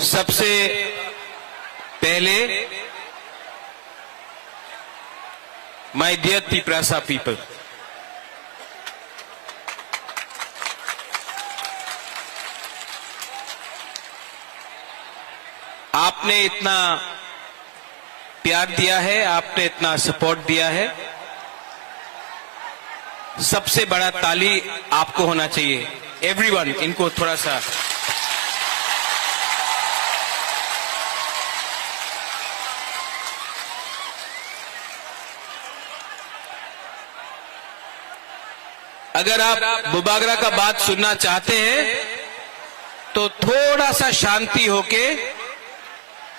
सबसे पहले my dear Tiprasa people, आपने इतना प्यार दिया है, आपने इतना सपोर्ट दिया है। सबसे बड़ा ताली आपको होना चाहिए। एवरीवन, इनको थोड़ा सा अगर आप बुबागरा का बात सुनना चाहते हैं तो थोड़ा सा शांति होके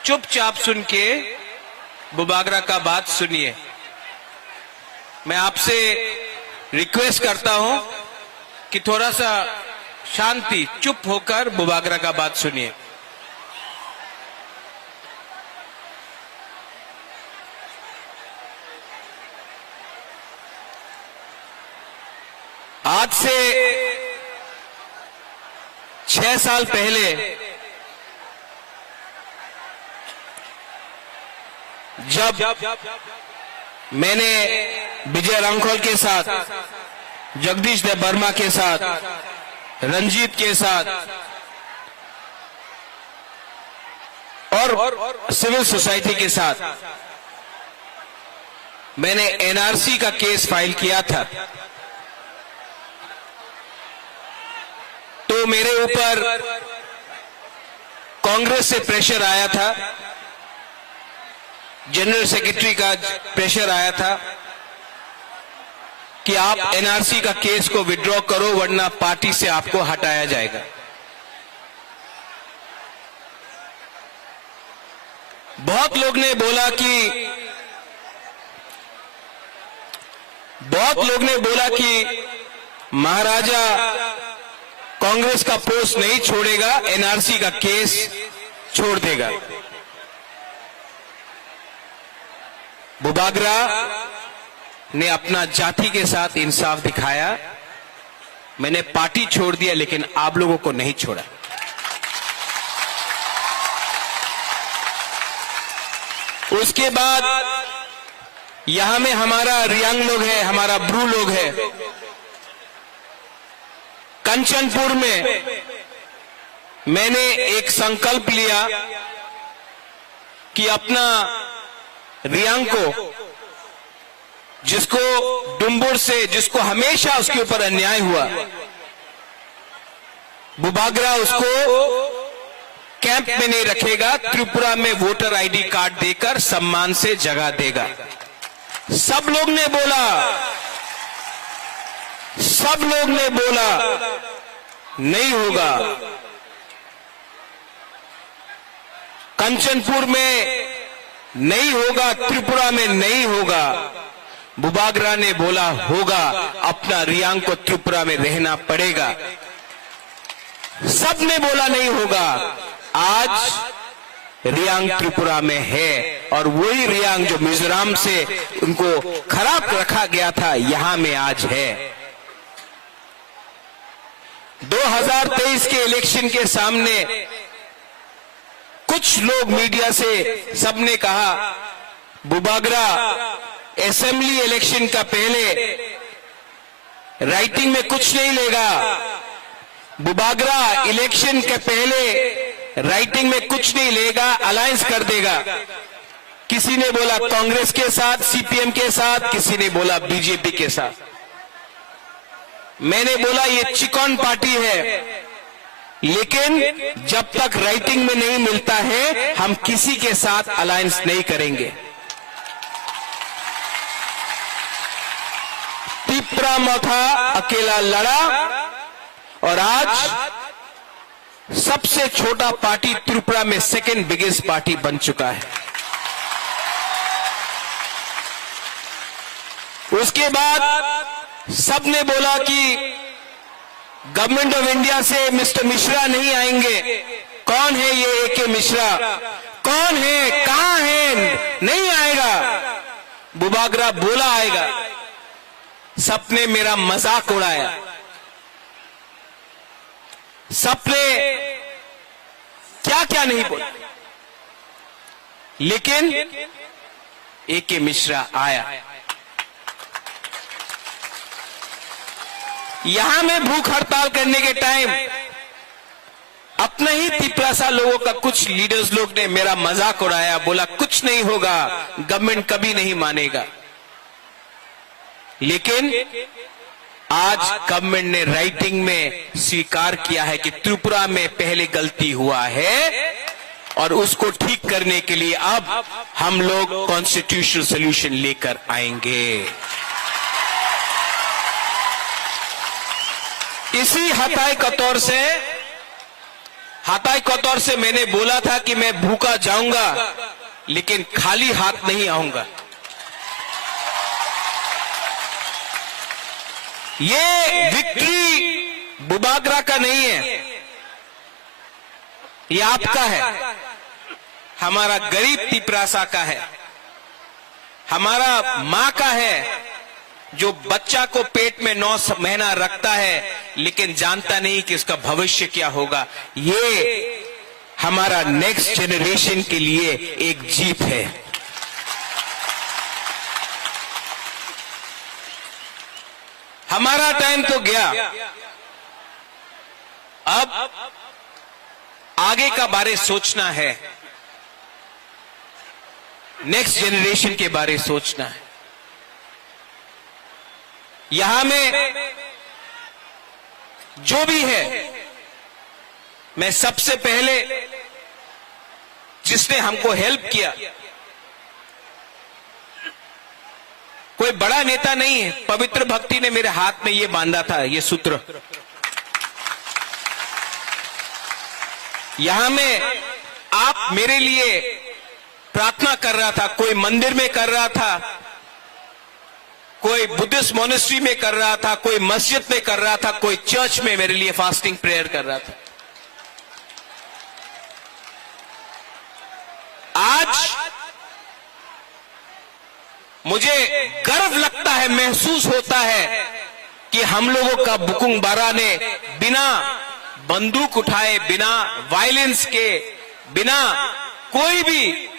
चुपचाप सुन के बुबागरा का बात सुनिए। मैं आपसे रिक्वेस्ट करता हूं कि थोड़ा सा शांति, चुप होकर बुबागरा का बात सुनिए। आज से 6 साल पहले जब मैंने विजय रांखोल के साथ, जगदीश देव वर्मा के साथ, रंजीत के साथ और सिविल सोसाइटी के साथ मैंने एनआरसी का केस फाइल किया था, तो मेरे ऊपर कांग्रेस से प्रेशर आया था, जनरल सेक्रेटरी का प्रेशर आया था कि आप एनआरसी का केस को विड्रॉ करो वरना पार्टी से आपको हटाया जाएगा। बहुत लोग ने बोला कि महाराजा कांग्रेस का पोस्ट नहीं छोड़ेगा, एनआरसी का केस छोड़ देगा। बुबागरा ने अपना जाति के साथ इंसाफ दिखाया। मैंने पार्टी छोड़ दिया लेकिन आप लोगों को नहीं छोड़ा। उसके बाद यहां में हमारा रियांग लोग है, हमारा ब्रू लोग है। कंचनपुर में मैंने एक संकल्प लिया कि अपना रियांग को, जिसको डुम्बुर से, जिसको हमेशा उसके ऊपर अन्याय हुआ, बुबागरा उसको कैंप में नहीं रखेगा, त्रिपुरा में वोटर आईडी कार्ड देकर सम्मान से जगह देगा। सब लोग ने बोला नहीं होगा। कंचनपुर में नहीं होगा, त्रिपुरा में नहीं होगा। बुबागरा ने बोला होगा, अपना रियांग को त्रिपुरा में रहना पड़ेगा। सब ने बोला नहीं होगा। आज रियांग त्रिपुरा में है और वही रियांग जो मिजोरम से उनको खराब रखा गया था, यहां में आज है। 2023 के इलेक्शन के सामने कुछ लोग मीडिया से सबने कहा बुबागरा असेंबली इलेक्शन का पहले राइटिंग में कुछ नहीं लेगा, बुबागरा इलेक्शन के पहले राइटिंग में कुछ नहीं लेगा, अलायंस कर देगा। किसी ने बोला कांग्रेस के साथ, सीपीएम के साथ, किसी ने बोला बीजेपी के साथ। मैंने बोला ये चिकन पार्टी है, लेकिन जब तक राइटिंग में नहीं मिलता है हम किसी के साथ अलायंस नहीं करेंगे। तिपरा मोथा अकेला लड़ा और आज सबसे छोटा पार्टी त्रिपुरा में सेकंड बिगेस्ट पार्टी बन चुका है। उसके बाद सबने बोला कि गवर्नमेंट ऑफ इंडिया से मिस्टर मिश्रा नहीं आएंगे। कौन है ये एके मिश्रा? कौन है? कहां है? नहीं आएगा। बुबागरा बोला आएगा। सबने मेरा मजाक उड़ाया। सबने क्या क्या क्या नहीं बोला, लेकिन ए.के. मिश्रा आया। यहां मैं भूख हड़ताल करने के टाइम अपने ही तिपरासा लोगों का कुछ लीडर्स लोग ने मेरा मजाक उड़ाया, बोला कुछ नहीं होगा, गवर्नमेंट कभी नहीं मानेगा। लेकिन आज गवर्नमेंट ने राइटिंग में स्वीकार किया है कि त्रिपुरा में पहले गलती हुआ है और उसको ठीक करने के लिए अब हम लोग कॉन्स्टिट्यूशनल सॉल्यूशन लेकर आएंगे। इसी हताई कतौर से मैंने बोला था कि मैं भूखा जाऊंगा लेकिन खाली हाथ नहीं आऊंगा। ये विक्ट्री बुबागरा का नहीं है, ये आपका है, हमारा गरीब तिपरासा का है, हमारा मां का है जो बच्चा को पेट में 9 महीना रखता है लेकिन जानता नहीं कि उसका भविष्य क्या होगा। ये हमारा नेक्स्ट जनरेशन के लिए एक जीत है। हमारा टाइम तो गया, अब आगे का बारे सोचना है, नेक्स्ट जनरेशन के बारे सोचना है। यहां में जो भी है, मैं सबसे पहले जिसने हमको हेल्प किया, कोई बड़ा नेता नहीं है, पवित्र भक्ति ने मेरे हाथ में ये बांधा था, ये सूत्र। यहां में आप मेरे लिए प्रार्थना कर रहा था, कोई मंदिर में कर रहा था, कोई बुद्धिस्ट मोनेस्ट्री में कर रहा था, कोई मस्जिद में कर रहा था, कोई चर्च में मेरे लिए फास्टिंग प्रेयर कर रहा था। आज मुझे गर्व लगता है, महसूस होता है कि हम लोगों का बुकुंग बारा ने बिना बंदूक उठाए, बिना वायलेंस के, बिना कोई भी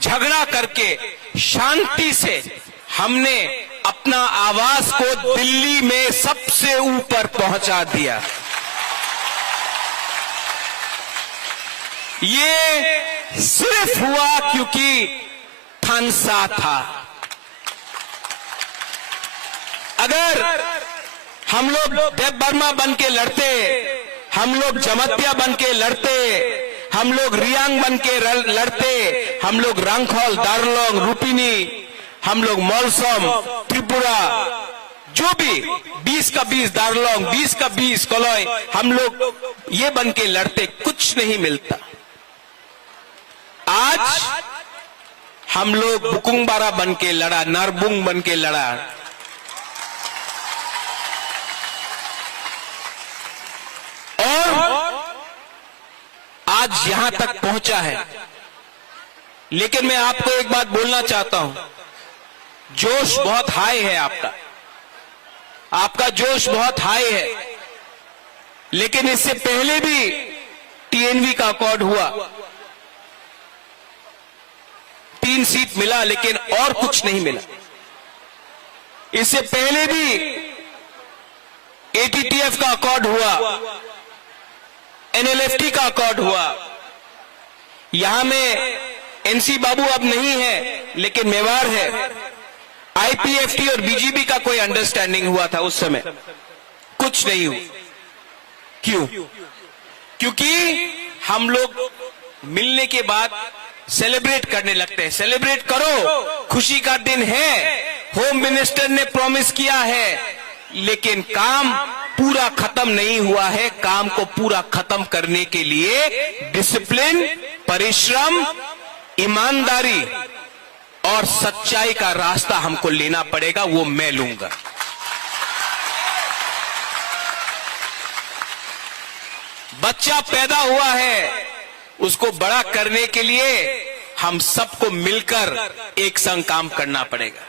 झगड़ा करके शांति से हमने अपना आवाज को दिल्ली में सबसे ऊपर पहुंचा दिया। ये सिर्फ हुआ क्योंकि थानसा था। अगर हम लोग देव बर्मा बन के लड़ते, हम लोग जमतिया बन के लड़ते, हम लोग रियांग बन के लड़ते, हम लोग रंगखोल, दार्लोंग, रूपिनी, हम लोग मौलसम, त्रिपुरा, जो भी 20 का 20 दार्लोंग, 20 का 20 कलोई, हम लोग ये बन के लड़ते, कुछ नहीं मिलता। आज हम लोग बुकुंग बारा बन के लड़ा, नरबुंग बन के लड़ा। और आज यहां तक पहुंचा है। लेकिन मैं आपको एक बात बोलना चाहता हूं, जोश बहुत हाई है आपका जोश बहुत हाई है। लेकिन इससे पहले भी टीएनवी का अकॉर्ड हुआ, 3 सीट मिला लेकिन और कुछ नहीं मिला। इससे पहले भी एटीटीएफ का अकॉर्ड हुआ, एनएलएफटी का अकॉर्ड हुआ। यहां में एनसी बाबू अब नहीं है लेकिन मेवाड़ है। आईपीएफटी और बीजेपी का कोई अंडरस्टैंडिंग हुआ था उस समय, कुछ नहीं हुआ। क्यों? क्योंकि हम लोग मिलने के बाद सेलिब्रेट करने लगते हैं। सेलिब्रेट करो, खुशी का दिन है, होम मिनिस्टर ने प्रॉमिस किया है, लेकिन काम पूरा खत्म नहीं हुआ है। काम को पूरा खत्म करने के लिए डिसिप्लिन, परिश्रम, ईमानदारी और सच्चाई का रास्ता हमको लेना पड़ेगा, वो मैं लूंगा। बच्चा पैदा हुआ है, उसको बड़ा करने के लिए हम सबको मिलकर एक संग काम करना पड़ेगा।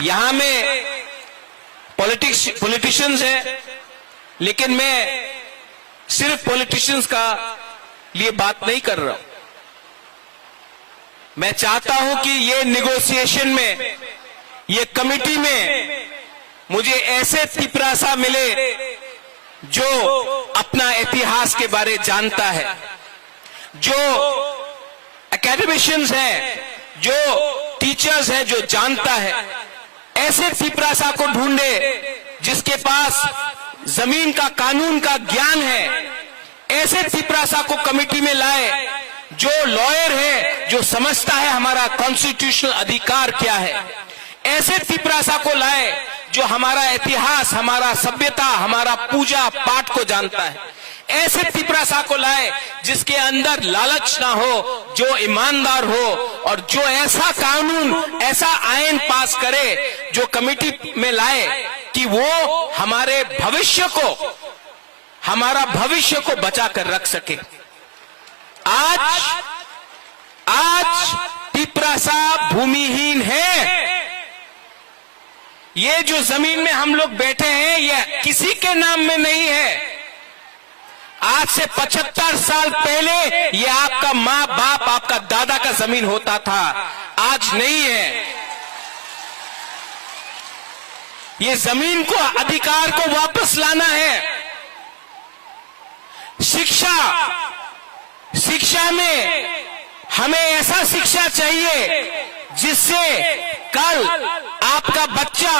यहां में पॉलिटिशियंस है, लेकिन मैं सिर्फ पॉलिटिशियंस का लिए बात नहीं कर रहा हूं। मैं चाहता हूं कि ये निगोशिएशन में, ये कमिटी में मुझे ऐसे तिपरासा मिले जो अपना इतिहास के बारे जानता है, जो एकेडमिशियंस हैं, जो टीचर्स हैं, जो जानता है। ऐसे तिपरासा को ढूंढे जिसके पास जमीन का, कानून का ज्ञान है। ऐसे तिपरासा को कमेटी में लाए जो लॉयर है, जो समझता है हमारा कॉन्स्टिट्यूशनल अधिकार क्या है। ऐसे तिपरासा को लाए जो हमारा इतिहास, हमारा सभ्यता, हमारा पूजा पाठ को जानता है। ऐसे तिपरासा को लाए जिसके अंदर लालच ना हो, जो ईमानदार हो, और जो ऐसा कानून, ऐसा आयन पास करे जो कमेटी में लाए कि वो हमारे भविष्य को, हमारा भविष्य को बचा कर रख सके। आज तिपरासा भूमिहीन है। ये जो जमीन में हम लोग बैठे हैं, ये किसी के नाम में नहीं है। आज से 75 साल पहले ये आपका माँ बाप, आपका दादा का जमीन होता था, आज नहीं है। ये जमीन को, अधिकार को वापस लाना है। शिक्षा में हमें ऐसा शिक्षा चाहिए जिससे कल आपका बच्चा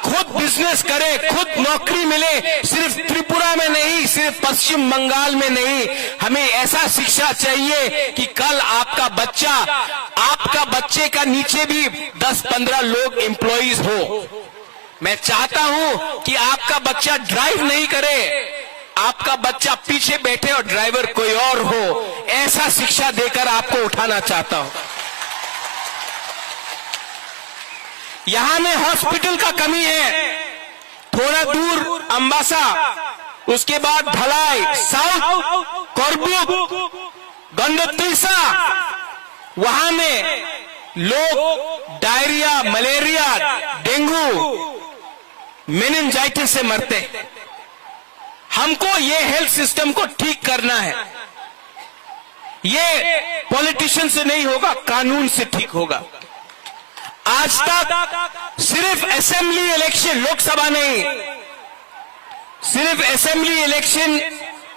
खुद बिजनेस करे, खुद नौकरी मिले। सिर्फ त्रिपुरा में नहीं, सिर्फ पश्चिम बंगाल में नहीं, हमें ऐसा शिक्षा चाहिए कि कल आपका बच्चे का नीचे भी 10-15 लोग एम्प्लॉइज हो। मैं चाहता हूं कि आपका बच्चा ड्राइव नहीं करे, आपका बच्चा पीछे बैठे और ड्राइवर कोई और हो। ऐसा शिक्षा देकर आपको उठाना चाहता हूं। यहां में हॉस्पिटल का कमी है, थोड़ा दूर अंबासा, उसके बाद ढलाई, साउथ कोरबू, गंडोत्रिसा, वहां में लोग डायरिया, मलेरिया, डेंगू, मेनिंजाइटिस से मरते हैं। हमको ये हेल्थ सिस्टम को ठीक करना है। ये पॉलिटिशियन से नहीं होगा, कानून से ठीक होगा। आज तक सिर्फ असेंबली इलेक्शन, लोकसभा नहीं, सिर्फ असेंबली इलेक्शन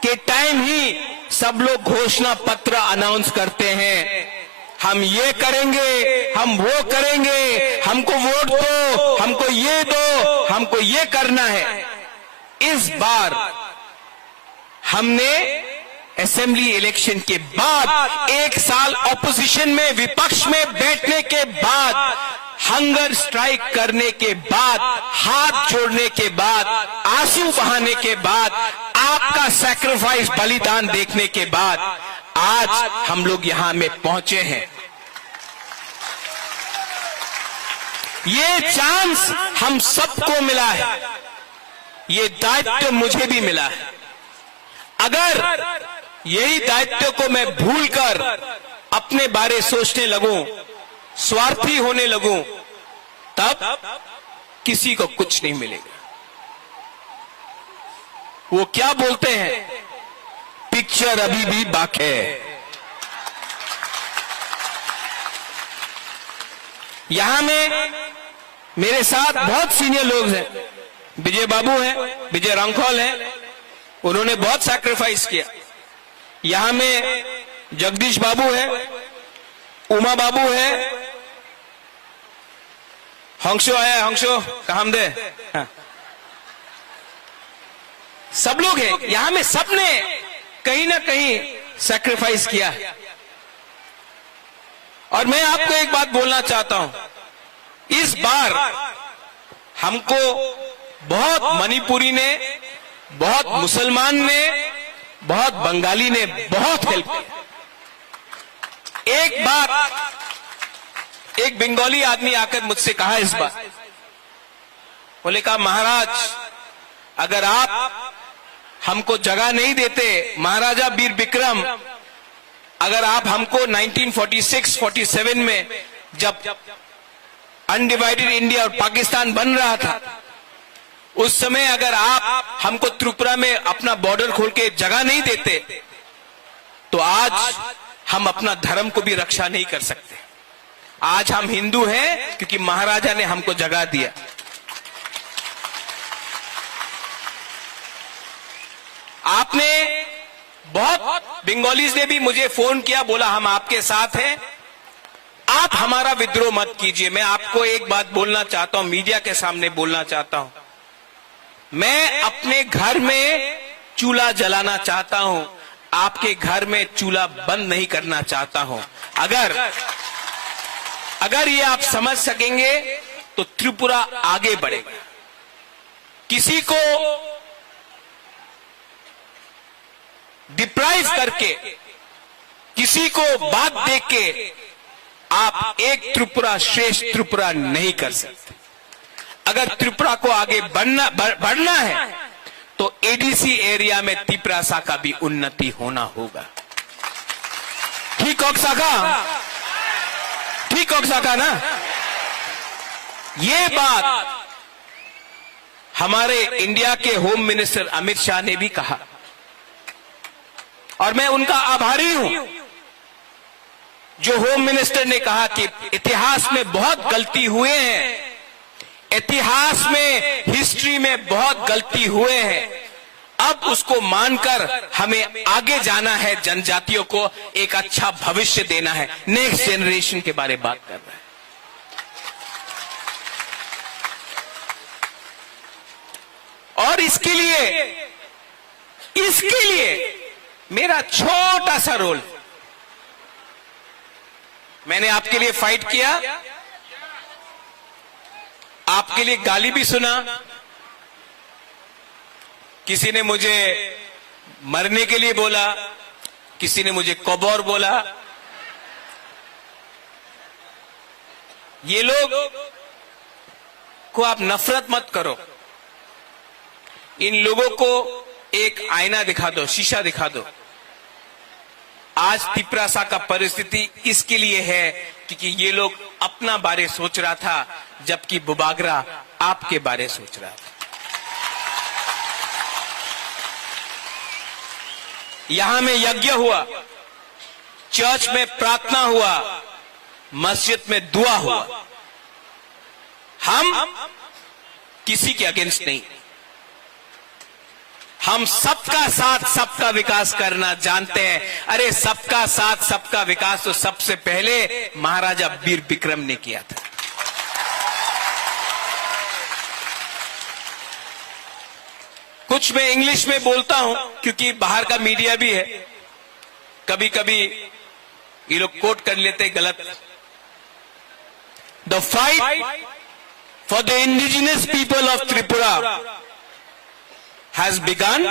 के टाइम ही सब लोग घोषणा पत्र अनाउंस करते हैं। हम ये करेंगे, हम वो करेंगे, हमको वोट दो, हमको ये दो, हमको ये करना है। इस बार हमने असेंबली इलेक्शन के बाद, एक साल ऑपोजिशन में, विपक्ष में बैठने के बाद, हंगर स्ट्राइक करने के बाद, हाथ जोड़ने के बाद, आंसू बहाने के बाद, आपका सैक्रिफाइस, बलिदान देखने के बाद आज हम लोग यहां में पहुंचे हैं। ये चांस हम सबको मिला है, ये दायित्व मुझे भी मिला है। अगर यही दायित्व को मैं भूलकर अपने बारे सोचने लगूं, स्वार्थी होने लगूं, तब किसी को कुछ नहीं मिलेगा। वो क्या बोलते हैं, पिक्चर अभी भी बाकी है। यहां में मेरे साथ बहुत सीनियर लोग हैं। विजय बाबू हैं, विजय रांखौल हैं, उन्होंने बहुत सैक्रिफाइस किया। यहां में जगदीश बाबू है, उमा बाबू है, हंसो आया, हंसो काम दे, हाँ। सब लोग हैं यहां में, सबने कहीं ना कहीं सैक्रिफाइस किया है। और मैं आपको एक बात बोलना चाहता हूं, इस बार हमको बहुत मणिपुरी ने, बहुत मुसलमान ने, बहुत बंगाली ने बहुत हेल्प किया। एक बार एक बंगाली आदमी आकर मुझसे कहा इस बार, बोले कहा महाराज अगर आप हमको जगह नहीं देते, महाराजा वीर विक्रम अगर आप हमको 1946-47 में जब अनडिवाइडेड इंडिया और पाकिस्तान बन रहा था, उस समय अगर आप हमको त्रिपुरा में अपना बॉर्डर खोल के जगह नहीं देते तो आज हम अपना धर्म को भी रक्षा नहीं कर सकते। आज हम हिंदू हैं क्योंकि महाराजा ने हमको जगह दिया। आपने बहुत बंगालीज ने भी मुझे फोन किया, बोला हम आपके साथ हैं, आप हमारा विद्रोह मत कीजिए। मैं आपको एक बात बोलना चाहता हूं, मीडिया के सामने बोलना चाहता हूं, मैं अपने घर में चूल्हा जलाना चाहता हूं, आपके घर में चूल्हा बंद नहीं करना चाहता हूं। अगर ये आप समझ सकेंगे तो त्रिपुरा आगे बढ़ेगा। किसी को डिप्राइव करके, किसी को बात दे के आप एक त्रिपुरा श्रेष्ठ त्रिपुरा नहीं कर सकते। अगर त्रिपुरा को आगे बढ़ना है तो एडीसी एरिया में तिपरासा का भी उन्नति होना होगा। ठीक होगा ना? ये बात हमारे इंडिया के होम मिनिस्टर अमित शाह ने भी कहा और मैं उनका आभारी हूं। जो होम मिनिस्टर ने कहा कि इतिहास में बहुत गलती हुए हैं, इतिहास में, हिस्ट्री में बहुत गलती हुए हैं, अब उसको मानकर हमें आगे जाना है, जनजातियों को एक अच्छा भविष्य देना है, नेक्स्ट जनरेशन के बारे में बात कर रहा है। और इसके लिए मेरा छोटा सा रोल, मैंने आपके लिए फाइट किया, आपके लिए गाली भी सुना, किसी ने मुझे मरने के लिए बोला, किसी ने मुझे कबौर बोला। ये लोग को आप नफरत मत करो, इन लोगों को एक आईना दिखा दो, शीशा दिखा दो। आज तिपरासा का परिस्थिति इसके लिए है क्योंकि ये लोग अपना बारे सोच रहा था, जबकि बुबागरा आपके बारे सोच रहा था। यहां में यज्ञ हुआ, चर्च में प्रार्थना हुआ, मस्जिद में दुआ हुआ। हम किसी के अगेंस्ट नहीं, हम सबका साथ सबका विकास करना जानते हैं। अरे सबका साथ सबका विकास तो सबसे पहले महाराजा वीर विक्रम ने किया था। कुछ मैं इंग्लिश में बोलता हूं क्योंकि बाहर का मीडिया भी है, कभी कभी ये लोग कोट कर लेते हैं गलत। The fight for the indigenous people of Tripura has begun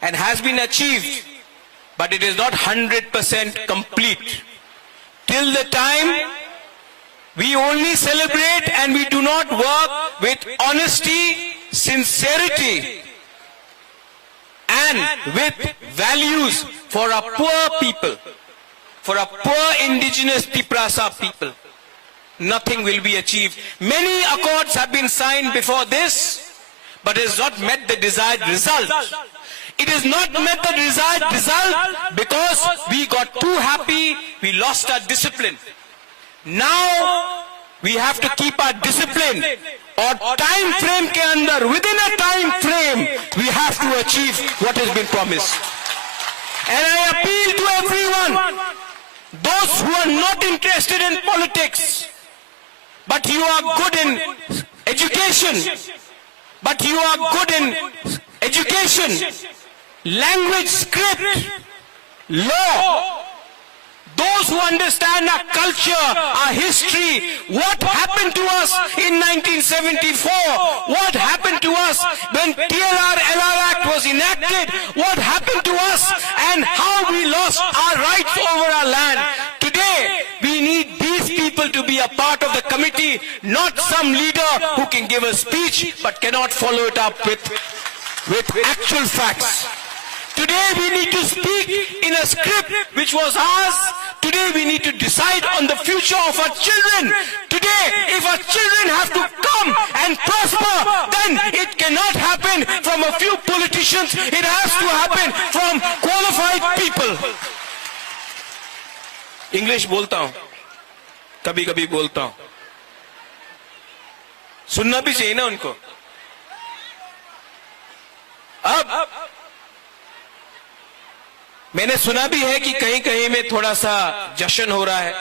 and has been achieved, but it is not 100% complete. Till the time we only celebrate and we do not work with honesty, sincerity and with values for our poor people, for our poor indigenous Tiprasa people, nothing will be achieved. Many accords have been signed before this, but it has not met the desired result. It has not met the desired result because we got too happy, we lost our discipline. Now we have to keep our discipline, और time frame के अंदर, within a time frame, we have to achieve what has been promised. And I appeal to everyone, those who are not interested in politics, but you are good in education, but you are good in education, language, script, law, those who understand our culture, our history, what happened to us in 1974, what happened to us when TLR-LR Act was enacted, what happened to us and how we lost our rights over our land. Today, we need these people to be a part of the committee, not some leader who can give a speech but cannot follow it up with actual facts. Today we need to speak in a script which was ours Today we need to decide on the future of our children. Today, if our children have to come and prosper, then it cannot happen from a few politicians. It has to happen from qualified people. English बोलता हूं, कभी कभी बोलता हूं, सुनना भी चाहिए ना उनको। अब मैंने सुना भी है कि कहीं कहीं में थोड़ा सा जश्न हो रहा है।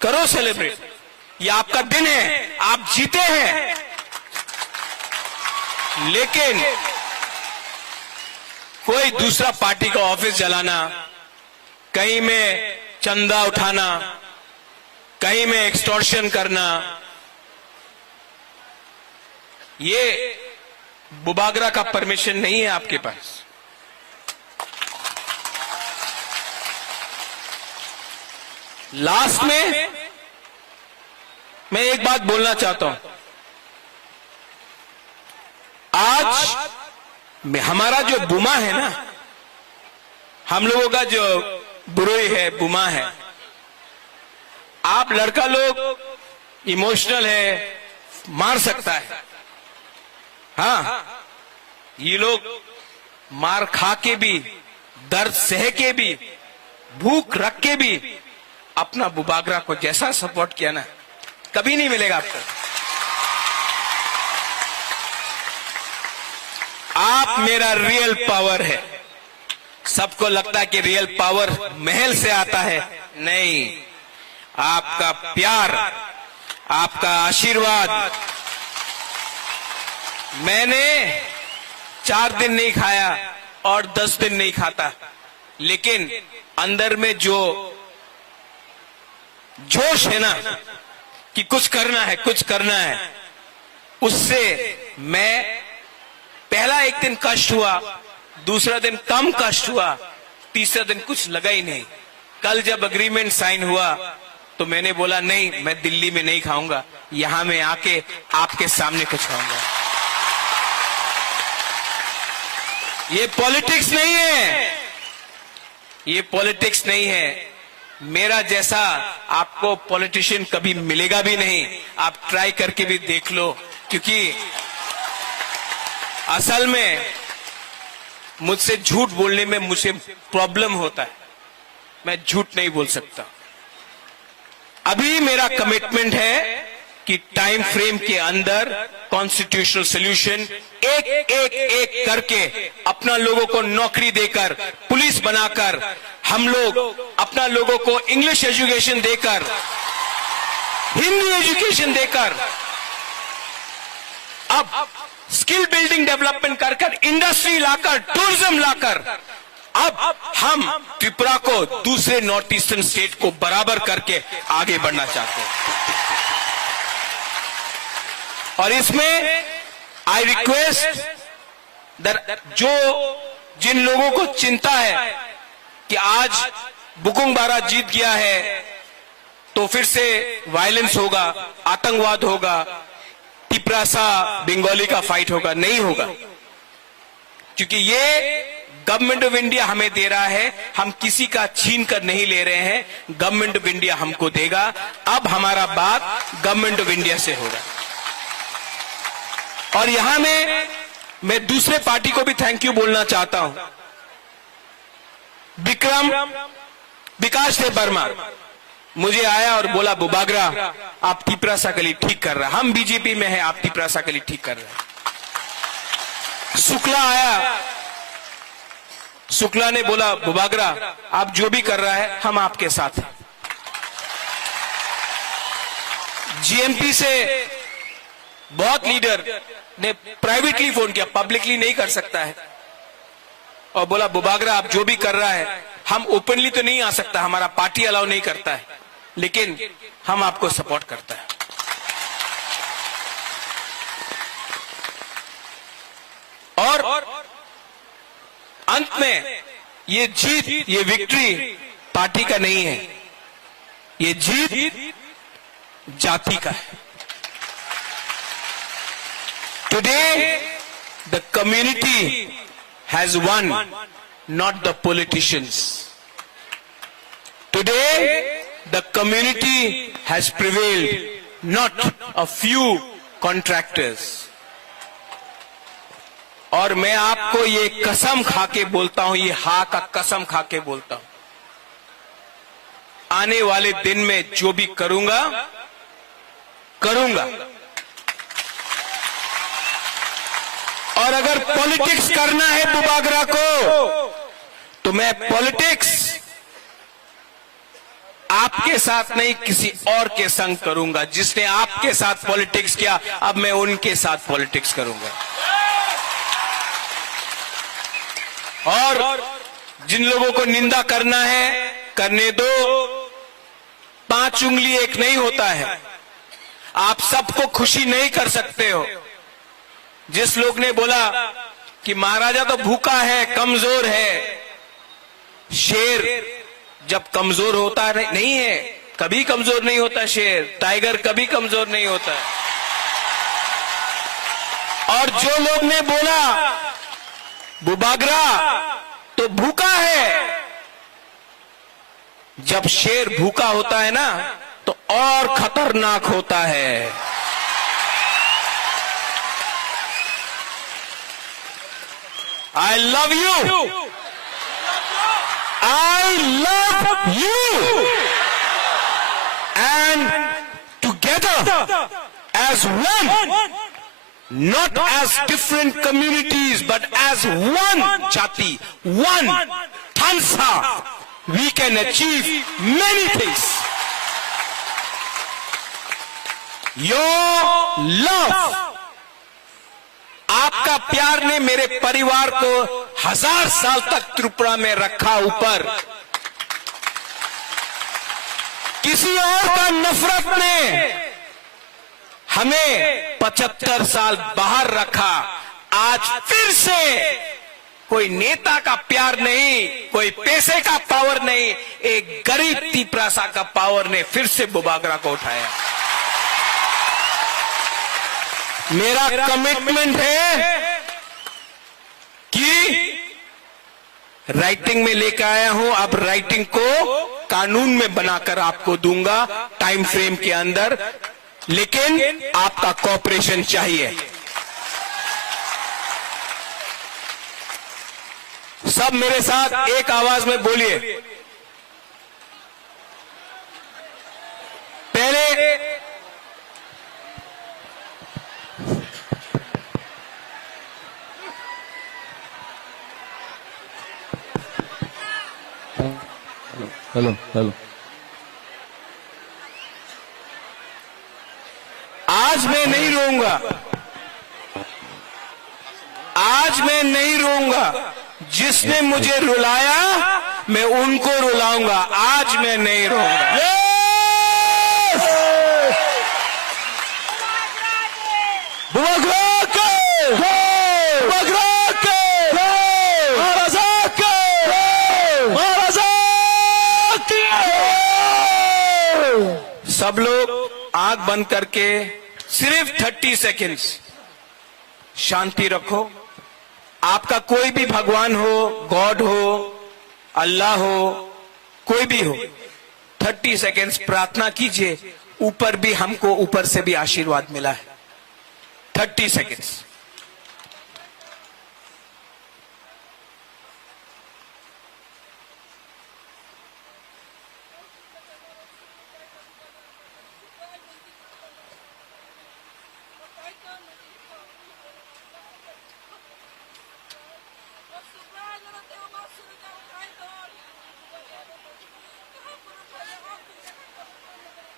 करो सेलिब्रेट, ये आपका दिन है, आप जीते हैं। लेकिन कोई दूसरा पार्टी का ऑफिस जलाना, कहीं में चंदा उठाना, कहीं में एक्सटॉर्शन करना, ये बुबागरा का परमिशन नहीं है आपके पास। लास्ट में मैं एक बात बोलना चाहता हूं। आज हमारा जो बुमा है ना, हम लोगों का जो बुरोई है, बुमा है, आप लड़का लोग इमोशनल है, मार सकता है। हाँ, ये लोग मार खा के भी, दर्द सह के भी, भूख रख के भी अपना बुबागरा को जैसा सपोर्ट किया ना, कभी नहीं मिलेगा आपको। आप मेरा रियल पावर है। सबको लगता है कि रियल पावर महल से आता है, नहीं, आपका प्यार, आपका आशीर्वाद। मैंने 4 दिन नहीं खाया और 10 दिन नहीं खाता, लेकिन अंदर में जो जोश है ना कि कुछ करना है, कुछ करना है, उससे मैं पहला एक दिन कष्ट हुआ, दूसरा दिन कम कष्ट हुआ, तीसरा दिन कुछ लगा ही नहीं। कल जब एग्रीमेंट साइन हुआ तो मैंने बोला नहीं, मैं दिल्ली में नहीं खाऊंगा, यहां मैं आके आपके सामने कुछ खाऊंगा। ये पॉलिटिक्स नहीं है, ये पॉलिटिक्स नहीं है। मेरा जैसा आपको पॉलिटिशियन कभी मिलेगा भी नहीं। आप ट्राई करके भी देख लो, क्योंकि असल में मुझसे झूठ बोलने में मुझे प्रॉब्लम होता है, मैं झूठ नहीं बोल सकता। अभी मेरा कमिटमेंट है कि टाइम फ्रेम के अंदर कॉन्स्टिट्यूशनल सोल्यूशन एक करके अपना लोगों को नौकरी देकर, पुलिस बनाकर, हम लोग अपना लोगों को इंग्लिश एजुकेशन देकर, हिंदी एजुकेशन देकर, अब स्किल बिल्डिंग डेवलपमेंट कर इंडस्ट्री लाकर, टूरिज्म लाकर, अब हम त्रिपुरा को दूसरे नॉर्थ ईस्टर्न स्टेट को बराबर करके आगे बढ़ना चाहते हैं। और इसमें आई रिक्वेस्ट जिन लोगों को चिंता है कि आज बुकुंग बारा जीत गया है तो फिर से वायलेंस होगा, आतंकवाद होगा, तिपरासा बंगाली का फाइट होगा, नहीं होगा, क्योंकि ये गवर्नमेंट ऑफ इंडिया हमें दे रहा है, हम किसी का छीन कर नहीं ले रहे हैं, गवर्नमेंट ऑफ इंडिया हमको देगा। अब हमारा बात गवर्नमेंट ऑफ इंडिया से हो रहा है। और यहां में मैं दूसरे पार्टी को भी थैंक यू बोलना चाहता हूं। विकास देव वर्मा मुझे आया और बोला, बुबागरा आप तिपरासा के लिए ठीक कर रहे हैं, हम बीजेपी में हैं, आप तिपरासा के लिए ठीक कर रहे हैं। शुक्ला आया, शुक्ला ने बोला, बुबागरा आप जो भी कर रहा है हम आपके साथ हैं। जीएमपी से बहुत लीडर ने प्राइवेटली फोन किया, पब्लिकली नहीं कर सकता है, और बोला बुबागरा आप जो भी कर रहा है, हम ओपनली तो नहीं आ सकता, हमारा पार्टी अलाउ नहीं करता है, लेकिन हम आपको सपोर्ट करता है। और अंत में ये जीत, ये विक्ट्री पार्टी का नहीं है, ये जीत जाति का है। Today, the community has won, not the politicians. Today, the community has prevailed, not a few contractors. और मैं आपको ये कसम खा के बोलता हूं, ये हा का कसम खा के बोलता हूं, आने वाले दिन में जो भी करूंगा और अगर पॉलिटिक्स करना है बुबागरा को, तो मैं पॉलिटिक्स आपके साथ नहीं किसी और के संग करूंगा। जिसने आपके साथ पॉलिटिक्स किया, अब मैं उनके साथ पॉलिटिक्स करूंगा। और जिन लोगों को निंदा करना है करने दो, 5 उंगली एक नहीं होता है। आप सबको खुशी नहीं कर सकते हो। जिस लोग ने बोला कि महाराजा तो भूखा है, कमजोर है, शेर जब कमजोर होता नहीं है, कभी कमजोर नहीं होता शेर, टाइगर कभी कमजोर नहीं होता। और जो लोग ने बोला बुबागरा तो भूखा है, जब शेर भूखा होता है ना तो और खतरनाक होता है। I love you. I love you. And together as one, not as different communities, but as one Jati, one Tansa, we can achieve many things. Your love, आपका प्यार ने मेरे परिवार को 1000 साल तक त्रिपुरा में रखा ऊपर। किसी और का नफरत ने हमें 75 साल बाहर रखा। आज फिर से कोई नेता का प्यार नहीं, कोई पैसे का पावर नहीं, एक गरीब तिपरासा का पावर ने फिर से बुबागरा को उठाया। मेरा कमिटमेंट है कि राइटिंग में लेकर आया हूं, अब राइटिंग को कानून में बनाकर आपको दूंगा टाइम फ्रेम के अंदर, लेकिन आपका कोऑपरेशन चाहिए। सब मेरे साथ एक आवाज में बोलिए। पहले हेलो हेलो, आज मैं नहीं रोऊंगा, आज मैं नहीं रोऊंगा। जिसने मुझे रुलाया मैं उनको रुलाऊंगा, आज मैं नहीं रोऊंगा। सब लोग आंख बंद करके सिर्फ 30 सेकेंड्स शांति रखो। आपका कोई भी भगवान हो, गॉड हो, अल्लाह हो, कोई भी हो, 30 सेकेंड्स प्रार्थना कीजिए। ऊपर भी हमको ऊपर से भी आशीर्वाद मिला है। 30 सेकेंड्स।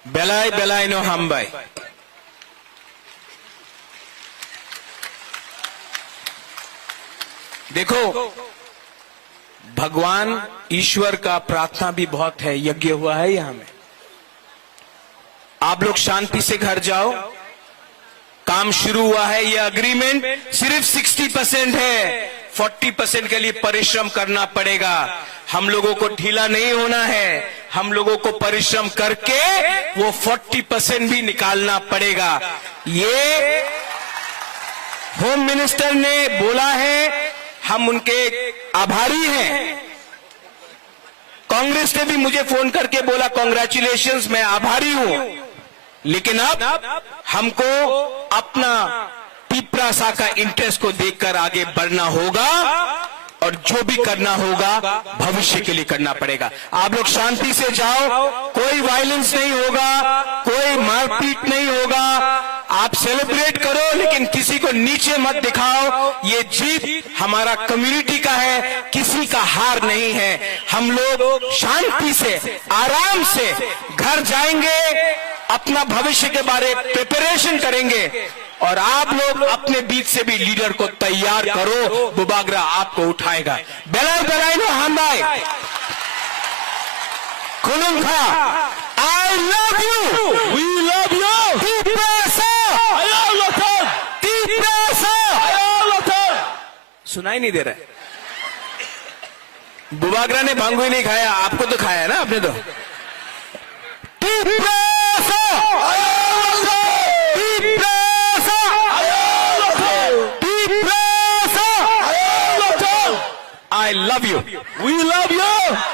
बेलाई बेलाई नो हम भाई, देखो भगवान ईश्वर का प्रार्थना भी बहुत है, यज्ञ हुआ है यहां में। आप लोग शांति से घर जाओ। काम शुरू हुआ है, ये अग्रीमेंट सिर्फ 60% है, 40% के लिए परिश्रम करना पड़ेगा। हम लोगों को ढीला नहीं होना है, हम लोगों को परिश्रम करके वो 40% भी निकालना पड़ेगा। ये होम मिनिस्टर ने बोला है, हम उनके आभारी हैं। कांग्रेस ने भी मुझे फोन करके बोला कॉन्ग्रेचुलेशंस, मैं आभारी हूं। लेकिन अब हमको अपना पिपरासा का इंटरेस्ट को देखकर आगे बढ़ना होगा और जो भी करना होगा भविष्य के लिए करना पड़ेगा। आप लोग शांति से जाओ, कोई वायलेंस नहीं होगा, कोई मारपीट नहीं होगा। आप सेलिब्रेट करो लेकिन किसी को नीचे मत दिखाओ। ये जीत हमारा कम्युनिटी का है, किसी का हार नहीं है। हम लोग शांति से आराम से घर जाएंगे, अपना भविष्य के बारे प्रिपरेशन करेंगे और आप लोग अपने बीच से भी लीडर को तैयार करो। बुबागरा आपको उठाएगा। बेलाल बेलाइनो हामबाई खुलुंखा, I love you, We love you! सुनाई नहीं दे रहा है। बुबागरा ने भांगू ही नहीं खाया, आपको तो खाया है ना आपने तो। I love you. We love you!